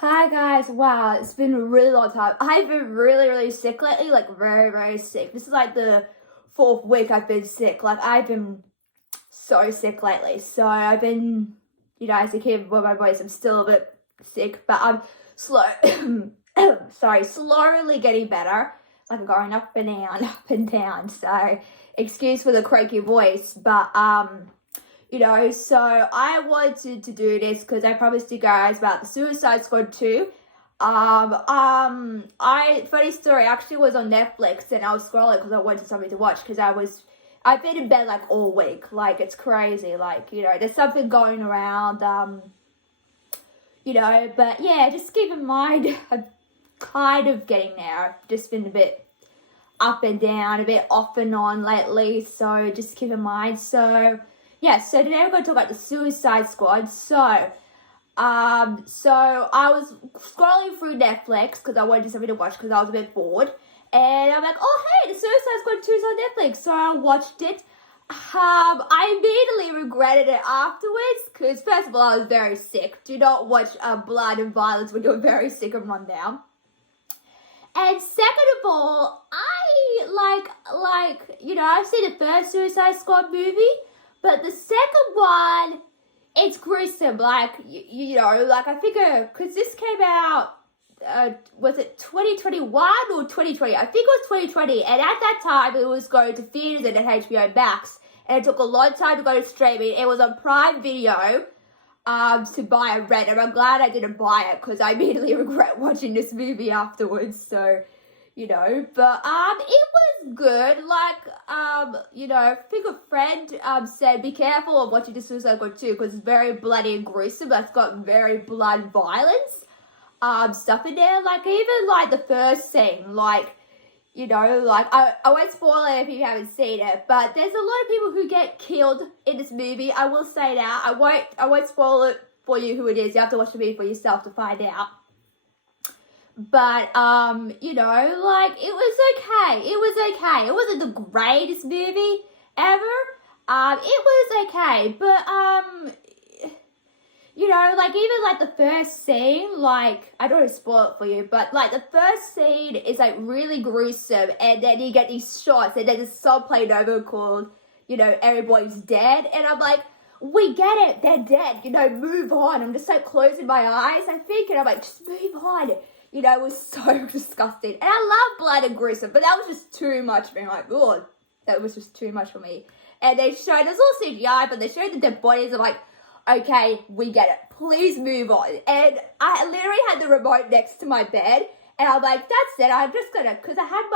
Hi guys, wow, it's been a really long time. I've been really sick lately, like very sick. This is like the fourth week I've been sick. Like I've been so sick lately. So I've been, as you can hear by my voice, I'm still a bit sick, but I'm slow, slowly getting better. Like I'm going up and down, up and down. So excuse for the croaky voice, but so I wanted to do this because I promised you guys about the Suicide Squad 2. Funny story, I actually was on Netflix and I was scrolling because I wanted something to watch because I've been in bed like all week. Like it's crazy. Like, there's something going around, but yeah, just keep in mind, I'm kind of getting there. I've just been a bit up and down, a bit off and on lately. So just keep in mind. So today we're going to talk about the Suicide Squad. So I was scrolling through Netflix because I wanted something to watch because I was a bit bored. And I'm like, oh, hey, the Suicide Squad 2 is on Netflix. So I watched it. I immediately regretted it afterwards because, first of all, I was very sick. Do not watch blood and violence when you're very sick and run down. And second of all, I've seen the first Suicide Squad movie. But the second one, it's gruesome. I figure, because this came out, was it 2021 or 2020? I think it was 2020. And at that time, it was going to theaters and at HBO Max. And it took a long time to go to streaming. It was on Prime Video to buy and rent. And I'm glad I didn't buy it because I immediately regret watching this movie afterwards. So, but it was good. I think a friend said be careful of watching the Suicide Squad 2 because it's very bloody and gruesome. It's got very blood violence stuff in there. Like even like the first scene, I won't spoil it if you haven't seen it, but there's a lot of people who get killed in this movie. I will say that. I won't spoil it for you who it is. You have to watch the movie for yourself to find out. But, it was okay. It was okay. It wasn't the greatest movie ever. It was okay. But, even the first scene, I don't want to spoil it for you, but, the first scene is, really gruesome. And then you get these shots, and then there's a song played over called, Everybody's Dead. And I'm like, we get it. They're dead. Move on. I'm just, closing my eyes, I think. And I'm like, just move on. It was so disgusting. And I love blood and gruesome, but that was just too much for me. Like, oh, that was just too much for me. And they showed, there's all CGI, but they showed the dead bodies. I'm like, okay, we get it. Please move on. And I literally had the remote next to my bed. And I'm like, that's it. I'm just gonna, because I had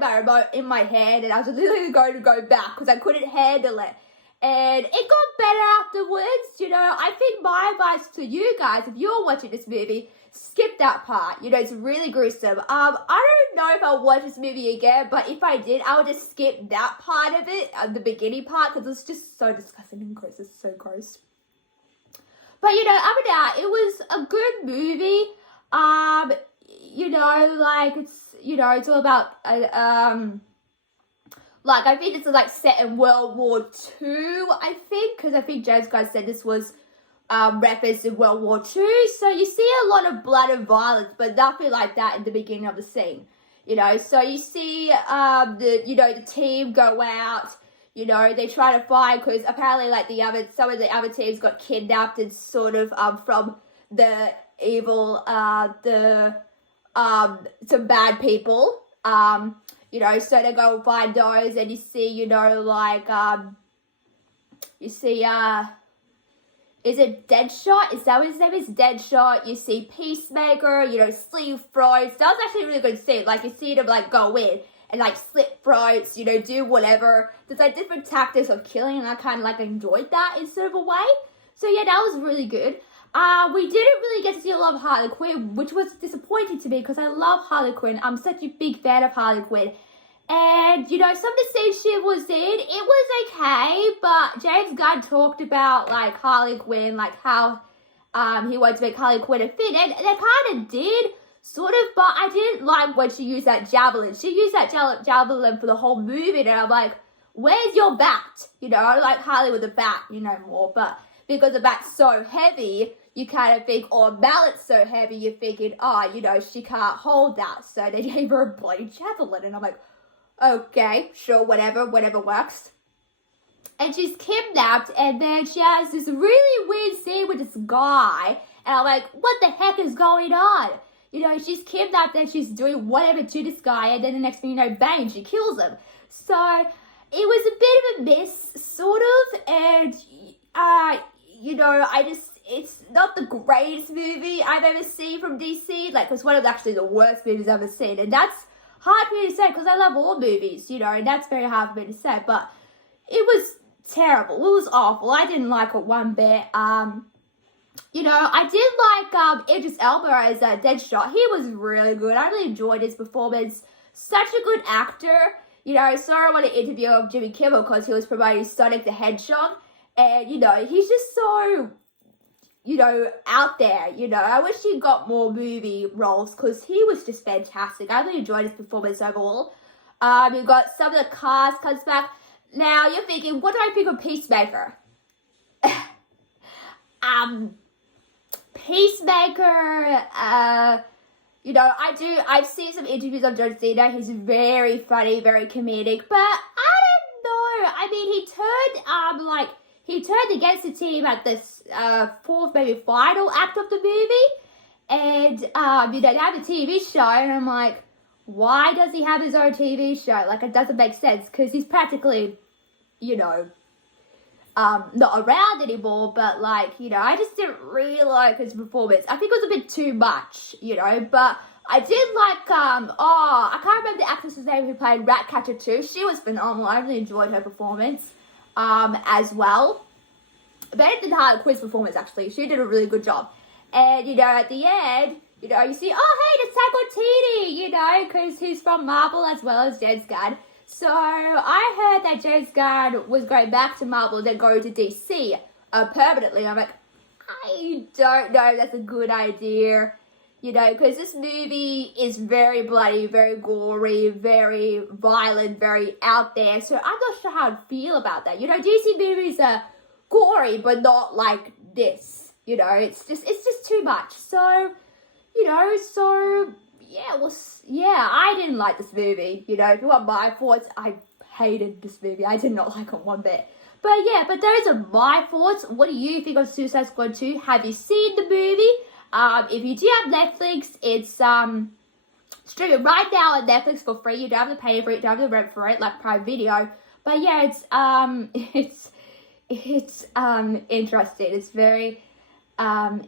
my remote in my hand, and I was literally going to go back because I couldn't handle it. And it got better afterwards. I think my advice to you guys, if you're watching this movie, skip that part. It's really gruesome. I don't know if I'll watch this movie again, but if I did, I would just skip that part of it, the beginning part, because it's just so disgusting and gross. It's so gross. But, other than that, it was a good movie. It's all about, I think this is, set in World War II, I think, because I think James Gunn said this was referenced in World War II. So you see a lot of blood and violence, but nothing like that in the beginning of the scene. So you see the team go out, they try to find, because apparently some of the other teams got kidnapped and sort of from the evil, some bad people. So they go and find those, and you see, is it Deadshot? Is that what his name is? Deadshot. You see Peacemaker, sleeve throats. That was actually a really good scene. You see them, go in and, slit throats, do whatever. There's, different tactics of killing, and I kind of, enjoyed that in sort of a way. So, yeah, that was really good. We didn't really get to see a lot of Harley Quinn, which was disappointing to me because I love Harley Quinn. I'm such a big fan of Harley Quinn. And, some of the scenes she was in, it was okay, but James Gunn talked about, Harley Quinn, how he wanted to make Harley Quinn a fit, and they kind of did, sort of, but I didn't like when she used that javelin. She used that javelin for the whole movie, and I'm like, where's your bat? I don't like Harley with a bat, more, but because the bat's so heavy, you kind of think, oh, mallet's so heavy, you're thinking, oh, you know, she can't hold that. So they gave her a bloody javelin. And I'm like, okay, sure, whatever works. And she's kidnapped, and then she has this really weird scene with this guy. And I'm like, what the heck is going on? You know, she's kidnapped and she's doing whatever to this guy, and then the next thing you know, bang, she kills him. So it was a bit of a miss, sort of, and you know, it's not the greatest movie I've ever seen from DC. Like, it's one of actually the worst movies I've ever seen, and that's hard for me to say because I love all movies, you know, and that's very hard for me to say. But it was terrible. It was awful. I didn't like it one bit. You know, I did like Idris Elba as Deadshot. He was really good. I really enjoyed his performance. Such a good actor. You know, I saw him on an interview of Jimmy Kimmel because he was promoting Sonic the Hedgehog. And, you know, he's just so, you know, out there. You know, I wish he got more movie roles because he was just fantastic. I really enjoyed his performance overall. You got some of the cast comes back. Now, you're thinking, what do I think of Peacemaker? Peacemaker, you know, I've seen some interviews of John Cena. He's very funny, very comedic, but I don't know. I mean, he turned against the team at this, fourth, maybe final act of the movie, and, you know, they have a TV show, and I'm like, why does he have his own TV show? Like, it doesn't make sense, because he's practically, you know, not around anymore, but, like, you know, I just didn't really like his performance. I think it was a bit too much, you know, but I did like, I can't remember the actress's name who played Ratcatcher 2. She was phenomenal. I really enjoyed her performance, as well. Better than Harley Quinn's performance, actually. She did a really good job. And, you know, at the end, you know, you see, oh, hey, it's Taika Waititi, you know, because he's from Marvel as well as James Gunn. So I heard that James Gunn was going back to Marvel, then going to DC permanently. I'm like, I don't know if that's a good idea, you know, because this movie is very bloody, very gory, very violent, very out there. So I'm not sure how I'd feel about that. You know, DC movies are gory, but not like this. You know, it's just too much. So, you know, yeah, I didn't like this movie. You know, if you want my thoughts, I hated this movie. I did not like it one bit. But yeah, but those are my thoughts. What do you think of Suicide Squad 2? Have you seen the movie? If you do have Netflix, it's streaming right now on Netflix for free. You don't have to pay for it, you don't have to rent for it like Prime Video. But yeah, it's interesting. It's very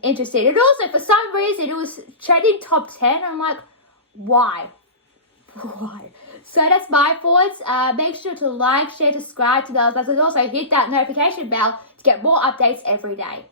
interesting. And also, for some reason, it was trending top 10. I'm like, why? So that's my thoughts. Make sure to like, share, subscribe to those, and also hit that notification bell to get more updates every day.